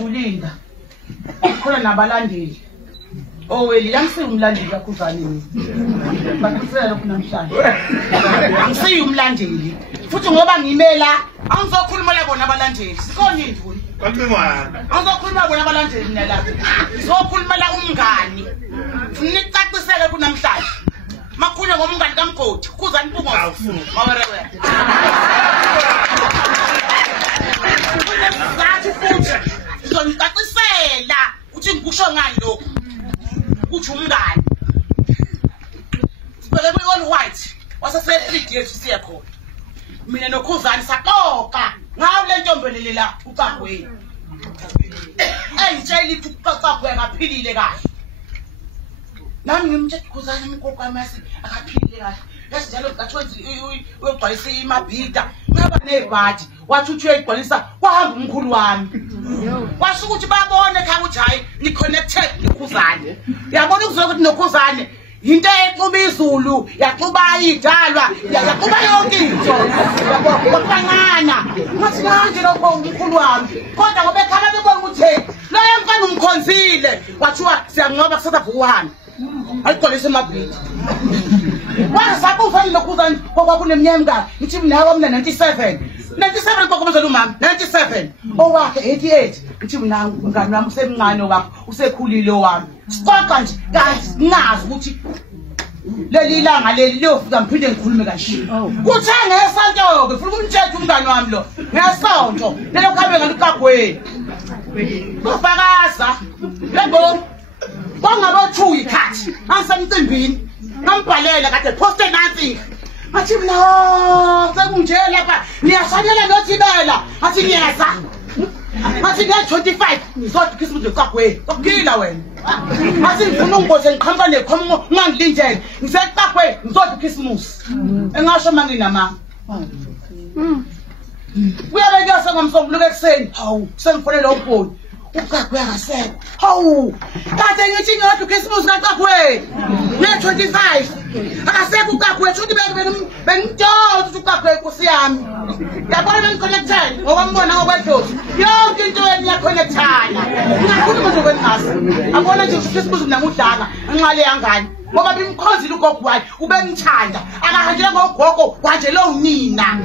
ulinda. Khona nabalandeli. Weli angisiyi umlandeli kakhuzani mina. Bakusela lokhu namhlanje. Angisiyi umlandeli. Futhi ngoba ngimela angizokhuluma la bona abalandeli. Sikoni induni. Kwamngwana. Angizokhuluma bona abalandeli mina la. Ngizokhuluma la umngani. Nicacisele kunamhlanje. Makhuluma ngomngani kaMgodi, kuzani Mpungose. Mawerewe. Ngathi futhi ngizonicacisela ukuthi ngikusho ngani lokho. Uthi umngani. Sibeke kwi-all white. Wasase-3D yethu siya khona. Mina noKhuzani saxoxa ngawo le ntombelele la uCagweni. Engitshela ukuthi uCagweni akaphilile kahle. Nami ngimtshela uKhuzani umkoko amasi akaphilile kahle. Yasinjalo ngathi uyogcwalisa imabhida. Ngaba nebhadi. Wathi uthi uyayigcwalisa kwahamba umkhulu wami. Washo ukuthi babone ekhaya ukuthi hayi ni connected noKhuzani. Uyabona ukuzola ukuthi noKhuzani into exuba izulu, yaxuba idalwa, yaxuba yonke into. Yabo bancana. Ngathi manje lokho umkhulu wami. Kodwa ngoba ekhaya bebona ukuthi lo yemfana umkhonzile. Wathiwa siyanqoba kusasa vuhana. Ayigcwalisa emabhidi. Wasapho ufana noKhuzani ngoba kunemnyaka ngithi mina mina 97. 97 kokumzela umama 97 owakhe 88 ngithi mina ngani wami usemncane wakho usekhulile wami sixoxa nje kanti ngazi ukuthi leli ilanga leli liyofika ngiphinde ngikhulume kanje kuthi ngesonto ke ufuna ukumthetha umngani wami lo ngesonto lelo khabe ngaluCagweni kufakaza yebo kwangaba 2 ikhathi angisemcimbini ngambhalela kade poste nothing. Athi mina sekunjela lapha niyashanyela nothibela athi ngiyeza athi ngiya 25 ngizothi Christmas eCagweni ukuphila wena athi ngifuna ungiboze ngiqhamba nekhomo ngangilindele ngiseCagweni ngizothi Christmas engasho manje nama uyabeke sengamsombuluka ekseni hawu sengifonela uBhoni uCagweni akasekho hawu kade ngithi ngiyothi Christmas kaCagweni ne25 akasekho uCagweni uthi bengitshela ukuthi uCagweni Nkosi yami yabona ngiconnected ngoba mbona ngokwedlozi yonke into yeni yaconnectana ngakhuluma nje kwenqasi abona nje Christmas namudlanga enqale yangani ngoba bimkhonzile ugogo wakhe ubemthanda akahanjele ngogogo wanje lo unina